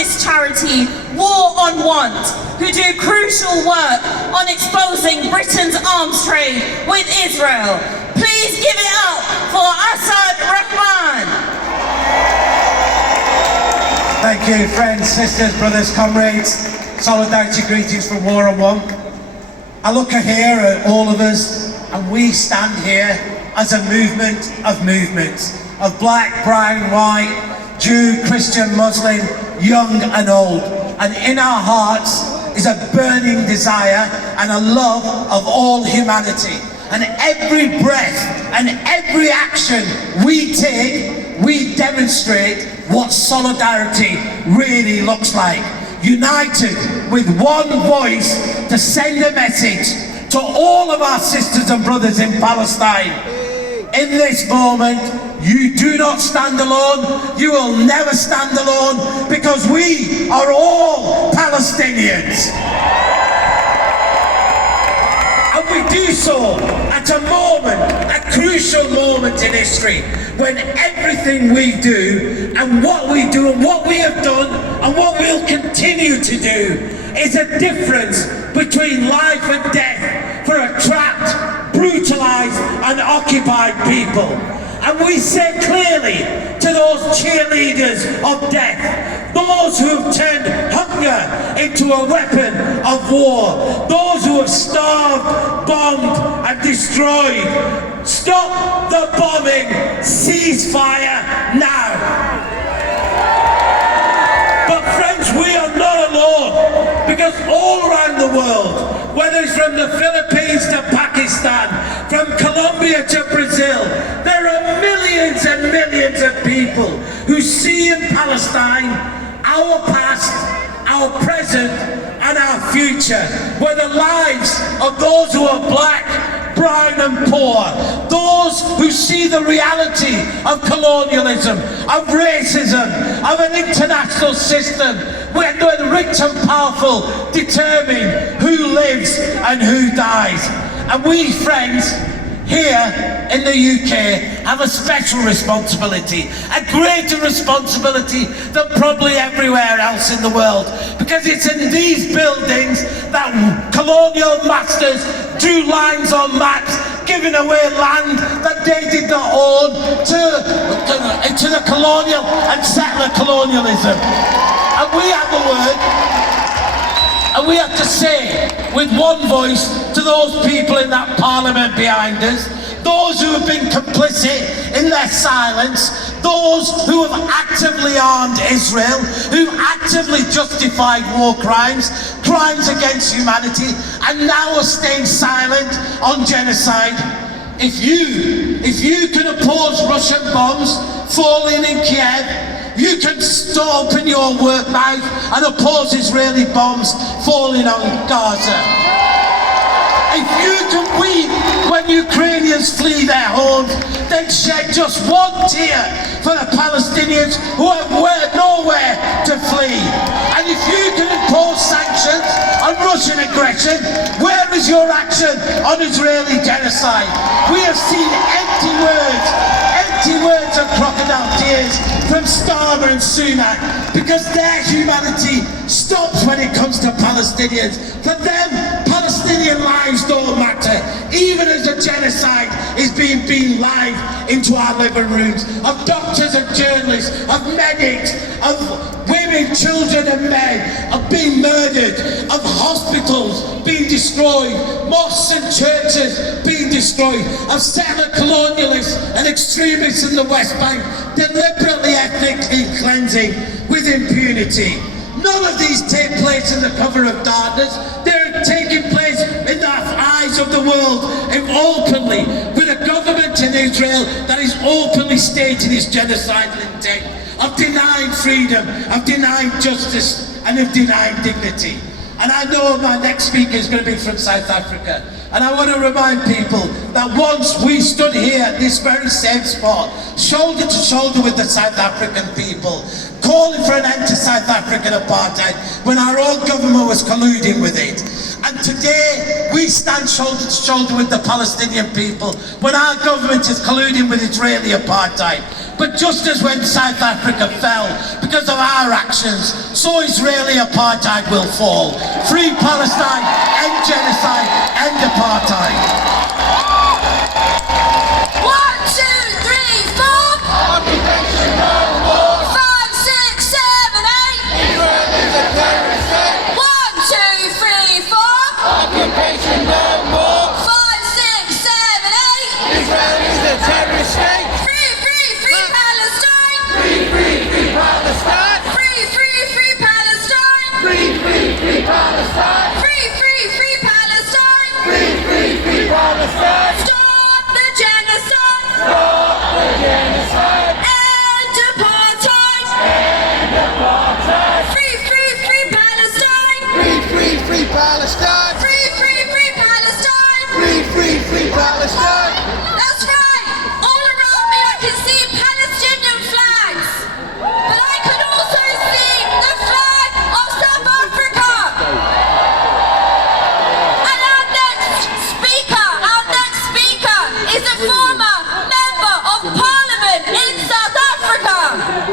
artist charity War on Want, who do crucial work on exposing Britain's arms trade with Israel. Please give it up for Asad Rahman. Thank you, friends, sisters, brothers, comrades. Solidarity greetings from War on Want. I look here at all of us, and we stand here as a movement of movements, of black, brown, white, Jew, Christian, Muslim, young and old. And in our hearts is a burning desire and a love of all humanity. And every breath and every action we take, we demonstrate what solidarity really looks like. United with one voice to send a message to all of our sisters and brothers in Palestine. In this moment, you do not stand alone, you will never stand alone, because we are all Palestinians. And we do so at a moment, a crucial moment in history, when everything we do and what we have done and what we'll continue to do is a difference between life and death for a trapped, brutalized and occupied people. And we say clearly to those cheerleaders of death, those who have turned hunger into a weapon of war, those who have starved, bombed and destroyed, stop the bombing, ceasefire now. But friends, we are not alone, because all around the world, whether it's from the Philippines to Pakistan, from Colombia to Brazil, there are millions and millions of people who see in Palestine our past, our present and our future, where the lives of those who are black, brown and poor, those who see the reality of colonialism, of racism, of an international system where the rich and powerful determine who lives and who dies. And we, friends, here in the UK have a special responsibility, a greater responsibility than probably everywhere else in the world, because it's in these buildings that colonial masters drew lines on maps, giving away land that they did not own to the colonial and settler colonialism. And we have a word, and we have to say with one voice to those people in that parliament behind us, those who have been complicit in their silence, those who have actively armed Israel, who actively justified war crimes, crimes against humanity, and now are staying silent on genocide. If you can oppose Russian bombs falling in Kiev, you can open your work mouth and oppose Israeli bombs falling on Gaza. If you can weep when Ukrainians flee their homes, then shed just one tear for the Palestinians who have nowhere to flee. And if you can impose sanctions on Russian aggression, where is your action on Israeli genocide? We have seen empty words and crocodile tears from Starmer and Sunak, because their humanity stops when it comes to Palestinians. For them, Palestinian lives don't matter, even as a genocide is being beamed live into our living rooms, of doctors and journalists, of medics, of women, children and men, of being murdered, of hospitals being destroyed, mosques and churches being destroyed, of settler colonialists and extremists in the West Bank deliberately ethnically cleansing with impunity. None of these take place in the cover of darkness. They're taking place in the eyes of the world, openly, with a government in Israel that is openly stating its genocidal intent, of denying freedom, of denying justice, and of denying dignity. And I know my next speaker is going to be from South Africa. And I want to remind people that once we stood here at this very same spot, shoulder to shoulder with the South African people, calling for an end to South African apartheid, when our own government was colluding with it. And today, we stand shoulder to shoulder with the Palestinian people when our government is colluding with Israeli apartheid. But just as when South Africa fell because of our actions, so Israeli apartheid will fall. Free Palestine, end genocide, end apartheid.